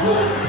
Hallelujah.